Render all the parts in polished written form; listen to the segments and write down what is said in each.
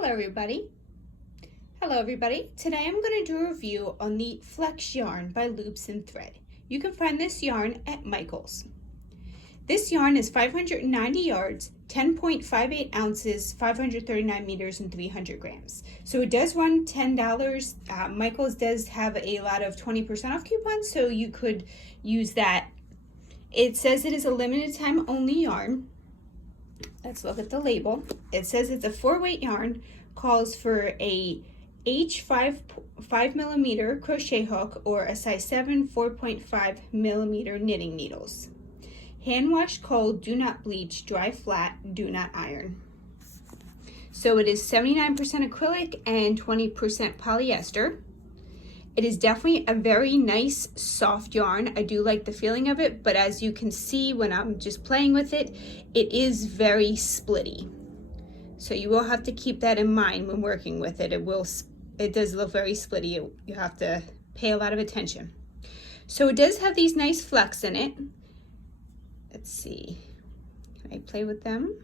Hello everybody. Today I'm going to do a review on the Fleck yarn by Loops and Thread. You can find this yarn at Michael's. This yarn is 590 yards, 10.58 ounces, 539 meters, and 300 grams. So it does run $10. Michael's does have a lot of 20% off coupons, so you could use that. It says it is a limited time only yarn. Let's look at the label. It says it's a 4-weight yarn, calls for a H5 5mm crochet hook or a size 7 4.5mm knitting needles. Hand wash cold, do not bleach, dry flat, do not iron. So it is 79% acrylic and 20% polyester. It is definitely a very nice soft yarn. I do like the feeling of it, but as you can see when I'm just playing with it, it is very splitty. So you will have to keep that in mind when working with it. It does look very splitty. You have to pay a lot of attention. So it does have these nice flecks in it. Let's see, can I play with them?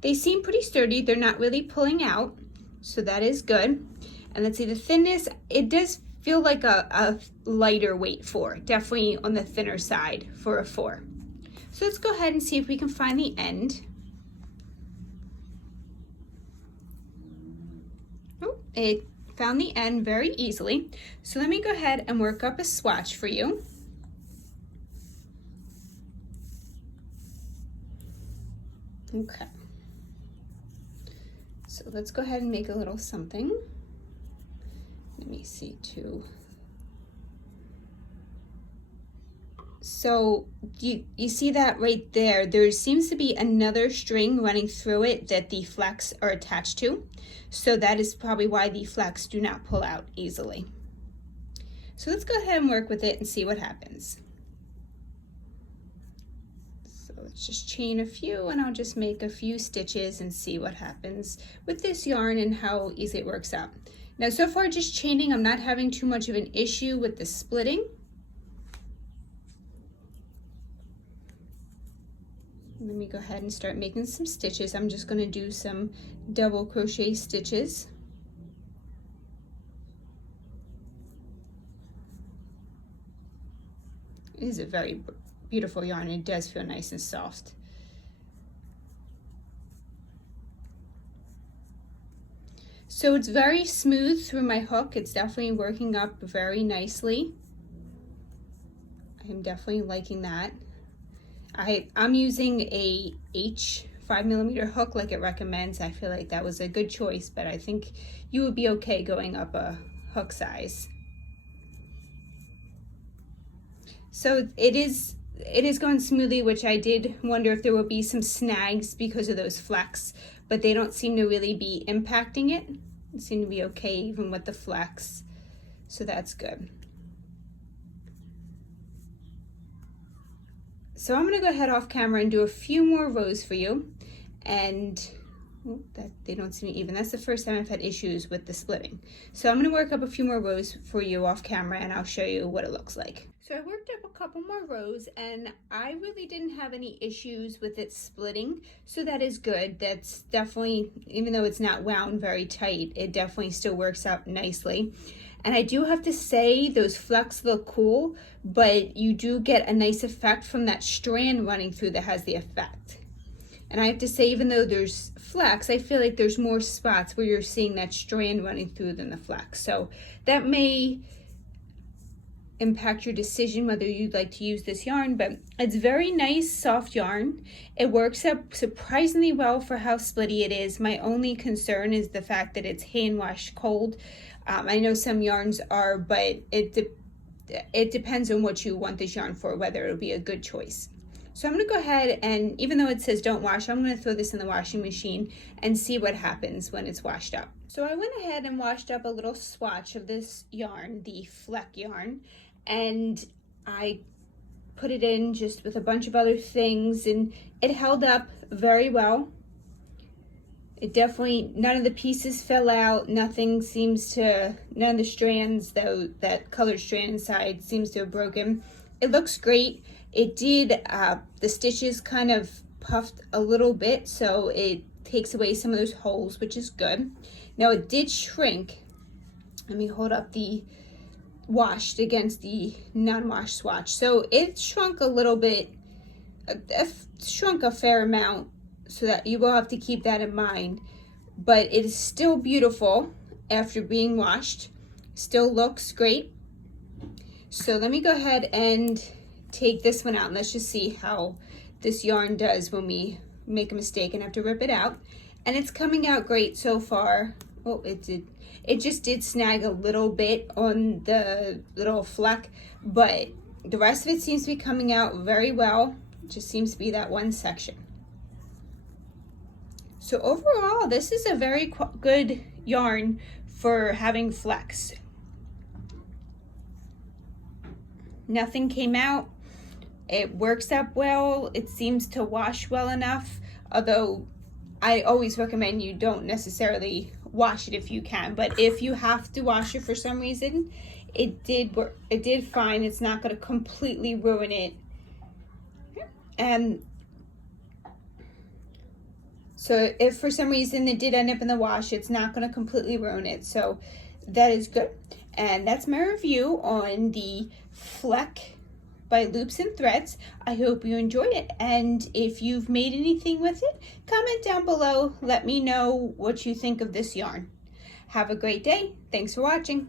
They seem pretty sturdy. They're not really pulling out, so that is good. And let's see, the thinness, it does feel like a lighter weight 4, definitely on the thinner side for a 4. So let's go ahead and see if we can find the end. Oh, it found the end very easily. So let me go ahead and work up a swatch for you. Okay. So let's go ahead and make a little something. Let me see too. So you see that right there? There seems to be another string running through it that the flecks are attached to. So that is probably why the flecks do not pull out easily. So let's go ahead and work with it and see what happens. So let's just chain a few and I'll just make a few stitches and see what happens with this yarn and how easy it works out. Now, so far just chaining, I'm not having too much of an issue with the splitting. Let me go ahead and start making some stitches. I'm just going to do some double crochet stitches. It is a very beautiful yarn. It does feel nice and soft. So it's very smooth through my hook. It's definitely working up very nicely. I'm definitely liking that. I'm using a H 5mm hook like it recommends. I feel like that was a good choice, but I think you would be okay going up a hook size. So it is going smoothly, which I did wonder if there would be some snags because of those flecks, but they don't seem to really be impacting it. It seemed to be okay even with the flecks, so that's good. So I'm going to go ahead off camera and do a few more rows for you, and that they don't seem even. That's the first time I've had issues with the splitting. So I'm going to work up a few more rows for you off camera and I'll show you what it looks like. So I worked up a couple more rows and I really didn't have any issues with it splitting, so that is good. That's definitely, even though it's not wound very tight, it definitely still works out nicely. And I do have to say those flecks look cool, but you do get a nice effect from that strand running through that has the effect. And I have to say, even though there's flecks, I feel like there's more spots where you're seeing that strand running through than the flecks. So that may impact your decision whether you'd like to use this yarn, but it's very nice, soft yarn. It works up surprisingly well for how splitty it is. My only concern is the fact that it's hand wash cold. I know some yarns are, but it depends on what you want this yarn for, whether it'll be a good choice. So I'm going to go ahead and, even though it says don't wash, I'm going to throw this in the washing machine and see what happens when it's washed up. So I went ahead and washed up a little swatch of this yarn, the Fleck yarn, and I put it in just with a bunch of other things, and it held up very well. It definitely, none of the pieces fell out, none of the strands, though, that colored strand inside seems to have broken. It looks great. It did, the stitches kind of puffed a little bit, so it takes away some of those holes, which is good. Now it did shrink. Let me hold up the washed against the non-washed swatch. So it shrunk a little bit, shrunk a fair amount, so that you will have to keep that in mind. But it is still beautiful after being washed. Still looks great. So let me go ahead and take this one out, and let's just see how this yarn does when we make a mistake and have to rip it out. And it's coming out great so far. Oh, it just did snag a little bit on the little fleck, but the rest of it seems to be coming out very well. It just seems to be that one section. So overall, this is a very good yarn for having flecks. Nothing came out. It works up well. It seems to wash well enough, although I always recommend you don't necessarily wash it if you can. But if you have to wash it for some reason, it did work. It did fine. It's not going to completely ruin it. And so if for some reason it did end up in the wash, it's not going to completely ruin it. So that is good. And that's my review on the Fleck by Loops and Threads. I hope you enjoyed it, and if you've made anything with it, comment down below. Let me know what you think of this yarn. Have a great day. Thanks for watching.